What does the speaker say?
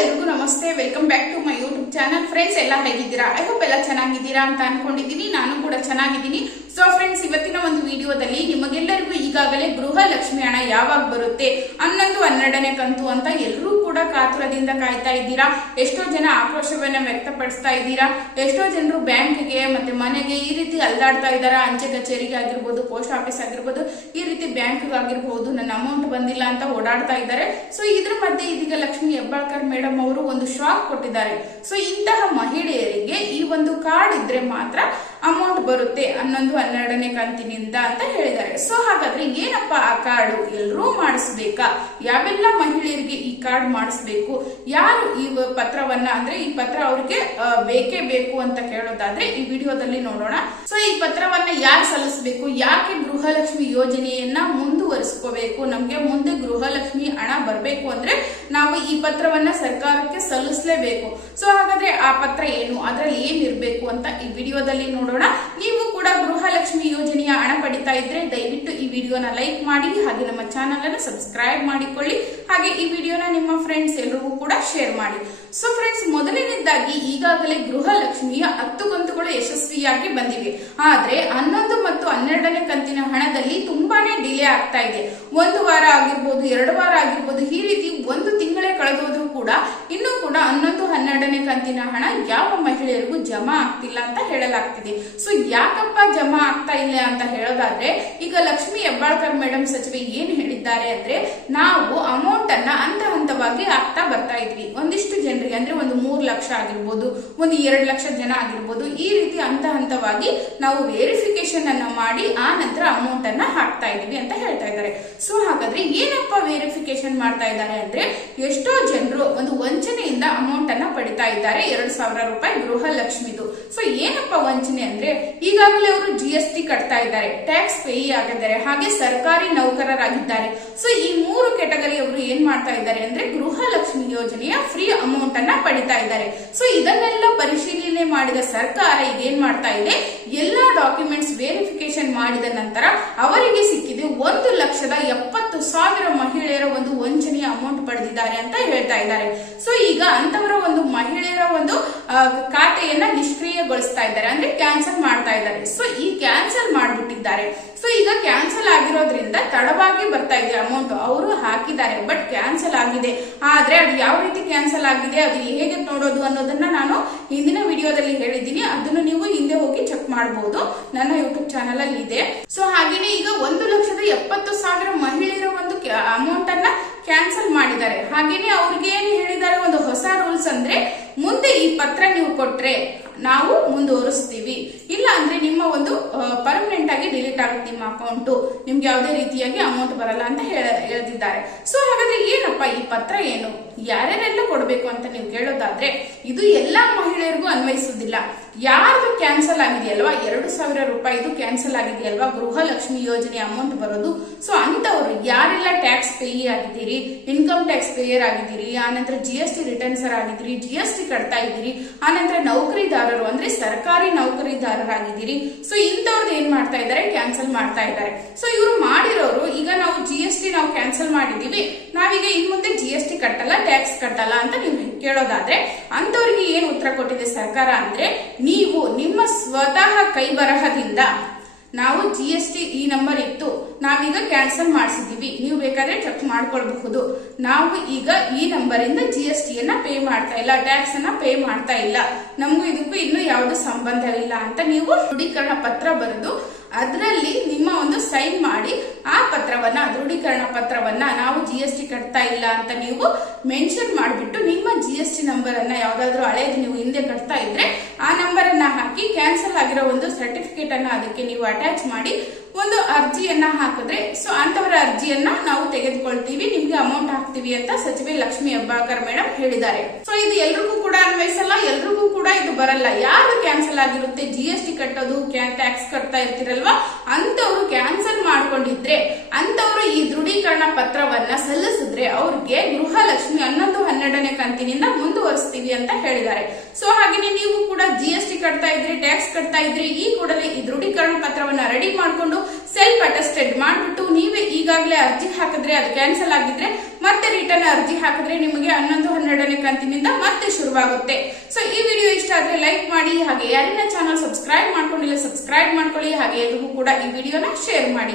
ಎಲ್ರಿಗೂ ನಮಸ್ತೆ. Welcome back to my YouTube channel friends ಎಲ್ಲ ಹೇಗಿದ್ದೀರಾ? ಐ ಹೋಪ್ ಎಲ್ಲ ಚೆನ್ನಾಗಿದ್ದೀರಾ ಅಂತ ಅನ್ಕೊಂಡಿದ್ದೀನಿ. ನಾನು ಕೂಡ ಚೆನ್ನಾಗಿದ್ದೀನಿ. ಸೊ ಫ್ರೆಂಡ್ಸ್ ಇವತ್ತಿನ ಒಂದು ವಿಡಿಯೋದಲ್ಲಿ ನಿಮಗೆಲ್ಲರಿಗೂ ಈಗಾಗಲೇ ಗೃಹ ಲಕ್ಷ್ಮಿ ಹಣ ಯಾವಾಗ ಬರುತ್ತೆ ಹನ್ನೊಂದು ಹನ್ನೆರಡನೇ ಕಂತು ಅಂತ ಎಲ್ಲರೂ ಕೂಡ ಕಾತುರದಿಂದ ಕಾಯ್ತಾ ಇದ್ದೀರಾ? ಎಷ್ಟೋ ಜನ ಆಕ್ರೋಶವನ್ನ ವ್ಯಕ್ತಪಡಿಸ್ತಾ ಇದ್ದೀರಾ? ಎಷ್ಟೋ ಜನರು ಬ್ಯಾಂಕ್ಗೆ ಮತ್ತೆ ಮನೆಗೆ ಈ ರೀತಿ ಅಲ್ದಾಡ್ತಾ ಇದ್ದಾರಾ? ಅಂಚೆ ಕಚೇರಿಗೆ ಆಗಿರ್ಬೋದು, ಪೋಸ್ಟ್ ಆಫೀಸ್ ಆಗಿರ್ಬೋದು, ಈ ರೀತಿ ಬ್ಯಾಂಕ್ ಆಗಿರ್ಬೋದು, ನನ್ನ ಅಮೌಂಟ್ ಬಂದಿಲ್ಲ ಅಂತ ಓಡಾಡ್ತಾ ಇದ್ದಾರೆ. ಸೊ ಇದ್ರ ಮಧ್ಯೆ ಇದೀಗ ಲಕ್ಷ್ಮಿ ಹೆಬ್ಬಾಳ್ಕರ್ ಮೇಡಮ್ ಅವರು ಒಂದು ಶಾಕ್ ಕೊಟ್ಟಿದ್ದಾರೆ. ಸೊ ಇಂತಹ ಮಹಿಳೆಯರಿಗೆ ಈ ಒಂದು ಕಾರ್ಡ್ ಇದ್ರೆ ಮಾತ್ರ ಅಮೌಂಟ್ ಬರುತ್ತೆ ಹನ್ನೊಂದು ಹನ್ನೆರಡನೇ ಕಂತಿನಿಂದ ಅಂತ ಹೇಳಿದ್ದಾರೆ. ಸೊ ಹಾಗಾದ್ರೆ ಏನಪ್ಪ ಆ ಕಾರ್ಡು? ಎಲ್ಲರೂ ಮಾಡಿಸ್ಬೇಕಾ? ಯಾವೆಲ್ಲ ಮಹಿಳೆಯರಿಗೆ ಈ ಕಾರ್ಡ್ ಮಾಡಿಸ್ಬೇಕು? ಯಾರು ಈ ಪತ್ರವನ್ನ ಅಂದ್ರೆ ಈ ಪತ್ರ ಅವ್ರಿಗೆ ಬೇಕೇ ಬೇಕು ಅಂತ ಕೇಳೋದಾದ್ರೆ ಈ ವಿಡಿಯೋದಲ್ಲಿ ನೋಡೋಣ. ಸೊ ಈ ಪತ್ರವನ್ನ ಯಾರು ಸಲ್ಲಿಸಬೇಕು? ಯಾಕೆ ಗೃಹಲಕ್ಷ್ಮಿ ಯೋಜನೆಯನ್ನ ಮುಂದುವರಿಸ್ಕೋಬೇಕು? ನಮ್ಗೆ ಮುಂದೆ ಗೃಹಲಕ್ಷ್ಮಿ ಹಣ ಬರಬೇಕು ಅಂದ್ರೆ ನಾವು ಈ ಪತ್ರವನ್ನ ಸರ್ಕಾರಕ್ಕೆ ಸಲ್ಲಿಸಲೇಬೇಕು. ಸೊ ಹಾಗಾದ್ರೆ ಆ ಪತ್ರ ಏನು? ಅದರಲ್ಲಿ ಏನಿರ್ಬೇಕು ಅಂತ ಈ ವಿಡಿಯೋದಲ್ಲಿ ನೋಡೋಣ. ನೀವು ಕೂಡ ಗೃಹಲಕ್ಷ್ಮಿ ಯೋಜನೆಯ ಇದ್ರೆ ದಯವಿಟ್ಟು ಈ ವಿಡಿಯೋನ ಲೈಕ್ ಮಾಡಿ ಹಾಗೆ ನಮ್ಮ ಚಾನಲ್ ಅನ್ನು ಸಬ್ಸ್ಕ್ರೈಬ್ ಮಾಡಿಕೊಳ್ಳಿ. ಹಾಗೆ ಈ ವಿಡಿಯೋನ ನಿಮ್ಮ ಫ್ರೆಂಡ್ಸ್ ಎಲ್ಲರಿಗೂ ಕೂಡ ಶೇರ್ ಮಾಡಿ. ಸೊ ಫ್ರೆಂಡ್ಸ್ ಮೊದಲನೇದಾಗಿ ಈಗಾಗಲೇ ಗೃಹಲಕ್ಷ್ಮಿಯ ಹತ್ತು ಕಂತುಗಳು ಯಶಸ್ವಿಯಾಗಿ ಬಂದಿವೆ. ಆದ್ರೆ ಹನ್ನೊಂದು ಮತ್ತು ಹನ್ನೆರಡನೇ ಕಂತಿನ ಹಣದಲ್ಲಿ ತುಂಬಾನೇ ಡಿಲೇ ಆಗ್ತಾ ಇದೆ. ಒಂದು ವಾರ ಆಗಿರ್ಬೋದು, ಎರಡು ವಾರ ಆಗಿರ್ಬೋದು, ಈ ರೀತಿ ಒಂದು ಕಳೆದೋದ್ರೂ ಕೂಡ ಇನ್ನೂ ಕೂಡ ಹನ್ನೊಂದು, ಹನ್ನೆರಡನೇ ಕಂತಿನ ಹಣ ಯಾವ ಮಹಿಳೆಯರಿಗೂ ಜಮಾ ಆಗ್ತಿಲ್ಲ ಅಂತ ಹೇಳಲಾಗ್ತಿದೆ. ಸೊ ಯಾಕಪ್ಪ ಜಮಾ ಆಗ್ತಾ ಇಲ್ಲ ಅಂತ ಹೇಳೋದಾದ್ರೆ, ಈಗ ಲಕ್ಷ್ಮಿ ಹೆಬ್ಬಾಳ್ಕರ್ ಮೇಡಮ್ ಸಚಿವೆ ಏನ್ ಹೇಳಿದ್ದಾರೆ ಅಂದ್ರೆ, ನಾವು ಅಮೌಂಟ್ ಅನ್ನ ಹಂತ ಹಂತವಾಗಿ ಆಗ್ತಾ ಬರ್ತಾ ಇದ್ವಿ. ಒಂದಿಷ್ಟು ಜನರಿಗೆ ಅಂದ್ರೆ ಒಂದು ಮೂರ್ ಲಕ್ಷ ಆಗಿರ್ಬೋದು, ಒಂದು ಎರಡು ಲಕ್ಷ ಜನ ಆಗಿರ್ಬೋದು, ಈ ರೀತಿ ಹಂತ ಹಂತವಾಗಿ ನಾವು ವೇರಿಫಿಕೇಶನ್ ಅನ್ನ ಮಾಡಿ ಆ ನಂತರ ಅಮೌಂಟ್ ಅನ್ನ ಹಾಕ್ತಾ ಇದೀವಿ ಅಂತ ಹೇಳ್ತಾ ಇದ್ದಾರೆ. ಸೊ ಹಾಗಾದ್ರೆ ಏನಪ್ಪ ವೇರಿಫಿಕೇಶನ್ ಮಾಡ್ತಾ ಇದ್ದಾರೆ ಅಂದ್ರೆ, ಎಷ್ಟೋ ಜನರು ಒಂದು ವಂಚನೆಯಿಂದ ಅಮೌಂಟ್ ಅನ್ನ ಪಡಿತಾ ಇದ್ದಾರೆ. ಎರಡು ಸಾವಿರ ರೂಪಾಯಿ ಗೃಹ ಲಕ್ಷ್ಮಿದು ಸೊ ಏನಪ್ಪ ವಂಚನೆ ಅಂದ್ರೆ, ಈಗಾಗಲೇ ಅವರು ಜಿ ಎಸ್ ಟಿ ಕಟ್ತಾ ಇದ್ದಾರೆ. ಟ್ಯಾಕ್ಸ್ ಪೇಯಿ ಆಗಿದ್ದಾರೆ. ಹಾಗೆ ಸರ್ಕಾರಿ ನೌಕರರಾಗಿದ್ದಾರೆ. ಸೊ ಈ ಮೂರು ಕೆಟಗರಿ ಅವರು ಏನ್ ಮಾಡ್ತಾ ಇದ್ದಾರೆ ಅಂದ್ರೆ ಗೃಹ ಲಕ್ಷ್ಮಿ ಯೋಜನೆಯ ಫ್ರೀ ಅಮೌಂಟ್ ಅನ್ನ ಪಡಿತಾ ಇದ್ದಾರೆ. ಸೊ ಇದನ್ನೆಲ್ಲ ಪರಿಶೀಲನೆ ಮಾಡಿದ ಸರ್ಕಾರ ಈಗ ಏನ್ ಮಾಡ್ತಾ ಇದೆ? ಎಲ್ಲಾ ಡಾಕ್ಯುಮೆಂಟ್ಸ್ ವೆರಿಫಿಕೇಶನ್ ಮಾಡಿದ ನಂತರ ಅವರಿಗೆ ಸಿಕ್ಕಿದೆ ಒಂದು ಮಹಿಳೆಯರ ಒಂದು ವಂಚನೆಯ ಅಮೌಂಟ್ ಪಡೆದಿದ್ದಾರೆ ಅಂತ ಹೇಳ್ತಾ ಇದ್ದಾರೆ. ಸೊ ಈಗ ಅಂತವರ ಒಂದು ಮಹಿಳೆಯರ ಒಂದು ಖಾತೆಯನ್ನ ನಿಷ್ಕ್ರಿಯಗೊಳಿಸ್ತಾ ಇದ್ದಾರೆ. ಅಂದ್ರೆ ಕ್ಯಾನ್ಸಲ್ ಮಾಡ್ತಾ ಇದ್ದಾರೆ. ಸೊ ಈ ಕ್ಯಾನ್ಸಲ್ ಮಾಡ್ಬಿಟ್ಟಿದ್ದಾರೆ. ಸೊ ಈಗ ಕ್ಯಾನ್ಸಲ್ ಆಗಿರೋದ್ರಿಂದ ತಡವಾಗಿ ಬರ್ತಾ ಇದೆ ಅಮೌಂಟ್ ಅವರು ಹಾಕಿದ್ದಾರೆ ಬಟ್ ಕ್ಯಾನ್ಸಲ್ ಆಗಿದೆ. ಆದ್ರೆ ಅದು ಯಾವ ರೀತಿ ಕ್ಯಾನ್ಸಲ್ ಆಗಿದೆ, ಅದು ಹೇಗೆ ನೋಡೋದು ಅನ್ನೋದನ್ನ ನಾನು ಹಿಂದಿನ ವಿಡಿಯೋದಲ್ಲಿ ಹೇಳಿದ್ದೀನಿ. ಅದನ್ನು ನೀವು ಹಿಂದೆ ಹೋಗಿ ಚೆಕ್ ಮಾಡಬಹುದು ನನ್ನ ಯೂಟ್ಯೂಬ್ ಚಾನಲ್ ಅಲ್ಲಿ ಇದೆ. ಸೊ ಹಾಗೇನೆ ಈಗ ಒಂದು ಲಕ್ಷದ ಎಪ್ಪತ್ತು ಸಾವಿರ ಮಹಿಳೆಯರ ಕ್ಯಾನ್ಸಲ್ ಮಾಡಿದ್ದಾರೆ. ಹಾಗೇನೆ ಅವ್ರಿಗೆ ಏನು ಹೇಳಿದ್ದಾರೆ? ಒಂದು ಹೊಸ ರೂಲ್ಸ್ ಅಂದ್ರೆ ಮುಂದೆ ಈ ಪತ್ರ ನೀವು ಕೊಟ್ರೆ ನಾವು ಮುಂದುವರಿಸ್ತೀವಿ. ಇಲ್ಲ ಅಂದ್ರೆ ನಿಮ್ಮ ಒಂದು ಪರ್ಮನೆಂಟ್ ಆಗಿ ಡಿಲೀಟ್ ಆಗುತ್ತೆ ನಿಮ್ಮ ಅಕೌಂಟ್ ನಿಮ್ಗೆ ಯಾವುದೇ ರೀತಿಯಾಗಿ ಅಮೌಂಟ್ ಬರಲ್ಲ ಅಂತ ಹೇಳ, ಹೇಳ್ತಿದ್ದಾರೆ. ಸೊ ಹಾಗಾದ್ರೆ ಏನಪ್ಪ ಈ ಪತ್ರ ಏನು? ಯಾರ್ಯಾರೆಲ್ಲ ಕೊಡಬೇಕು ಅಂತ ನೀವು ಕೇಳೋದಾದ್ರೆ, ಇದು ಎಲ್ಲಾ ಮಹಿಳೆಯರಿಗೂ ಅನ್ವಯಿಸುವುದಿಲ್ಲ. ಯಾರ್ದು ಕ್ಯಾನ್ಸಲ್ ಆಗಿದೆಯಲ್ವಾ? ಎರಡು ಸಾವಿರ ರೂಪಾಯಿದು ಕ್ಯಾನ್ಸಲ್ ಆಗಿದೆಯಲ್ವಾ? ಗೃಹಲಕ್ಷ್ಮಿ ಯೋಜನೆ ಅಮೌಂಟ್ ಬರೋದು. ಸೊ ಅಂತವರು ಯಾರೆಲ್ಲ ಟ್ಯಾಕ್ಸ್ ಪೇಯಿ ಆಗಿದ್ದೀರಿ ಇನ್ಕಮ್ ಟ್ಯಾಕ್ಸ್ ಪೇಯರ್ ಆಗಿದ್ದೀರಿ ಆನಂತರ ಜಿ ಎಸ್ ಟಿ ರಿಟರ್ನ್ಸರ್ ಆಗಿದ್ದೀರಿ ಜಿ ಎಸ್ ಟಿ ಕಟ್ತಾ ಇದ್ದೀರಿ ಆನಂತರ ನೌಕರಿದಾರರು ಅಂದ್ರೆ ಸರ್ಕಾರಿ ನೌಕರಿದಾರರಾಗಿದ್ದೀರಿ. ಸೊ ಇಂಥವ್ರದ್ದು ಏನ್ ಮಾಡ್ತಾ ಇದ್ದಾರೆ? ಕ್ಯಾನ್ಸಲ್ ಮಾಡ್ತಾ ಇದ್ದಾರೆ. ಸೊ ಇವರು ಮಾಡಿರೋರು, ಈಗ ನಾವು ಜಿ ಎಸ್ ಟಿ ನಾವು ಕ್ಯಾನ್ಸಲ್ ಮಾಡಿದೀವಿ ನಾವೀಗ ಇನ್ ಮುಂದೆ ಜಿ ಎಸ್ ಟಿ ಕಟ್ಟಲ್ಲ ಟ್ಯಾಕ್ಸ್ ಕಟ್ಟಲ್ಲ ಅಂತ ನೀವು ಕೇಳೋದಾದ್ರೆ ಅಂತವ್ರಿಗೆ ಏನು ಉತ್ತರ ಕೊಟ್ಟಿದೆ ಸರ್ಕಾರ ಅಂದ್ರೆ, ನೀವು ನಿಮ್ಮ ಸ್ವತಃ ಕೈ ಬರಹದಿಂದ ನಾವು ಜಿ ಎಸ್ ಟಿ ಈ ನಂಬರ್ ಇತ್ತು ನಾವೀಗ ಕ್ಯಾನ್ಸಲ್ ಮಾಡಿಸಿದೀವಿ ನೀವು ಬೇಕಾದ್ರೆ ಚೆಕ್ ಮಾಡ್ಕೊಳ್ಬಹುದು. ನಾವು ಈಗ ಈ ನಂಬರ್ ಇಂದ ಜಿ ಎಸ್ ಟಿ ಅನ್ನ ಪೇ ಮಾಡ್ತಾ ಇಲ್ಲ ಟ್ಯಾಕ್ಸ್ ಅನ್ನ ಪೇ ಮಾಡ್ತಾ ಇಲ್ಲ. ನಮಗೂ ಇದಕ್ಕೂ ಇನ್ನೂ ಯಾವುದು ಇಲ್ಲ ಅಂತ ನೀವು ದೃಢೀಕರಣ ಪತ್ರ ಬರೆದು ಅದರಲ್ಲಿ ನಿಮ್ಮ ಒಂದು ಸೈನ್ ಮಾಡಿ ಆ ಪತ್ರವನ್ನ, ದೃಢೀಕರಣ ಪತ್ರವನ್ನ ನಾವು ಜಿ ಎಸ್ ಟಿ ಕಟ್ತಾ ಇಲ್ಲ ಅಂತ ನೀವು ಮೆನ್ಷನ್ ಮಾಡಿಬಿಟ್ಟು ನಿಮ್ಮ ಜಿ ಎಸ್ ಟಿ ನಂಬರ್ ಅನ್ನ ಯಾವ್ದಾದ್ರು ಹಳೇದು ನೀವು ಹಿಂದೆ ಕಟ್ತಾ ಇದ್ರೆ ಆ ನಂಬರ್ ಅನ್ನ ಹಾಕಿ ಕ್ಯಾನ್ಸಲ್ ಆಗಿರೋ ಒಂದು ಸರ್ಟಿಫಿಕೇಟ್ ಅನ್ನ ಅದಕ್ಕೆ ನೀವು ಅಟ್ಯಾಚ್ ಮಾಡಿ ಒಂದು ಅರ್ಜಿಯನ್ನ ಹಾಕಿದ್ರೆ ಸೊ ಅಂತವರ ಅರ್ಜಿಯನ್ನ ನಾವು ತೆಗೆದುಕೊಳ್ತೀವಿ, ನಿಮ್ಗೆ ಅಮೌಂಟ್ ಹಾಕ್ತೀವಿ ಅಂತ ಸಚಿವೆ ಲಕ್ಷ್ಮಿ ಹೆಬ್ಬಾಳ್ಕರ್ ಮೇಡಮ್ ಹೇಳಿದ್ದಾರೆ. ಸೊ ಇದು ಎಲ್ರಿಗೂ ಕೂಡ ಅನ್ವಯಿಸಲ್ಲ, ಎಲ್ರಿಗೂ ಕೂಡ ಇದು ಬರಲ್ಲ. ಯಾರು ಕ್ಯಾನ್ಸಲ್ ಆಗಿರುತ್ತೆ ಜಿ ಎಸ್ ಟಿ ಕಟ್ಟೋದು ಟ್ಯಾಕ್ಸ್ ಕಟ್ತಾ ಇರ್ತಿರಲ್ವಾ ಅಂತವ್ರು ಕ್ಯಾನ್ಸಲ್ ಮಾಡ್ಕೊಂಡಿದ್ರೆ ಅಂತವ್ರು ಈ ದೃಢೀಕರಣ ಪತ್ರವನ್ನ ಸಲ್ಲಿಸಿದ್ರೆ ಅವ್ರಿಗೆ ಗೃಹ ಲಕ್ಷ್ಮಿ ಹನ್ನೊಂದು, ಹನ್ನೆರಡನೇ ಕಂತಿನಿಂದ ಮುಂದುವರಿಸ್ತೀವಿ ಅಂತ ಹೇಳಿದ್ದಾರೆ. ಸೊ ಹಾಗೇನೆ ನೀವು ಕೂಡ ಜಿ ಎಸ್ ಟಿ ಕಟ್ತಾ ಇದ್ರಿ ಟ್ಯಾಕ್ಸ್ ಕಟ್ತಾ ಇದ್ರಿ, ಈ ಕೂಡಲೇ ಈ ದೃಢೀಕರಣ ಪತ್ರವನ್ನ ರೆಡಿ ಮಾಡ್ಕೊಂಡು ಸೆಲ್ಫ್ ಅಟೆಸ್ಟೆಡ್ ಮಾಡ್ಬಿಟ್ಟು ನೀವೇ ಈಗಾಗಲೇ ಅರ್ಜಿ ಹಾಕಿದ್ರೆ ಅದು ಕ್ಯಾನ್ಸಲ್ ಆಗಿದ್ರೆ ಮತ್ತೆ ರಿಟರ್ನ್ ಅರ್ಜಿ ಹಾಕಿದ್ರೆ ನಿಮಗೆ ಹನ್ನೊಂದು, ಹನ್ನೆರಡನೇ ಕಂತಿನಿಂದ ಮತ್ತೆ ಶುರುವಾಗುತ್ತೆ. ಸೊ ಈ ಇಷ್ಟ ಆದ್ರೆ ಲೈಕ್ ಮಾಡಿ, ಹಾಗೆ ಯಾರಿನ ಚಾನಲ್ ಸಬ್ಸ್ಕ್ರೈಬ್ ಮಾಡ್ಕೊಂಡಿಲ್ಲ ಸಬ್ಸ್ಕ್ರೈಬ್ ಮಾಡ್ಕೊಳ್ಳಿ. ಹಾಗೆ ಎಲ್ರಿಗೂ ಕೂಡ ಈ ವಿಡಿಯೋನ ಶೇರ್ ಮಾಡಿ.